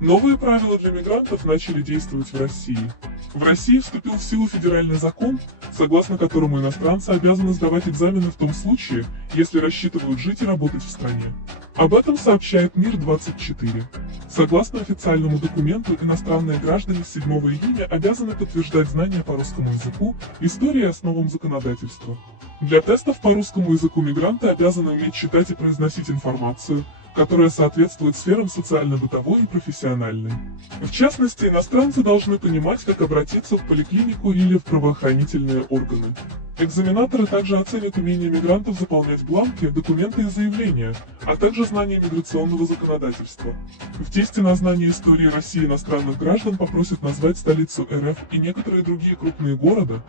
Новые правила для мигрантов начали действовать в России. В России вступил в силу федеральный закон, согласно которому иностранцы обязаны сдавать экзамены в том случае, если рассчитывают жить и работать в стране. Об этом сообщает Мир-24. Согласно официальному документу, иностранные граждане с 7 июня обязаны подтверждать знания по русскому языку, истории и основам законодательства. Для тестов по русскому языку мигранты обязаны уметь читать и произносить информацию, которая соответствует сферам социально-бытовой и профессиональной. В частности, иностранцы должны понимать, как обратиться в поликлинику или в правоохранительные органы. Экзаменаторы также оценят умение мигрантов заполнять бланки, документы и заявления, а также знание миграционного законодательства. В тесте на знание истории России иностранных граждан попросят назвать столицу РФ и некоторые другие крупные города,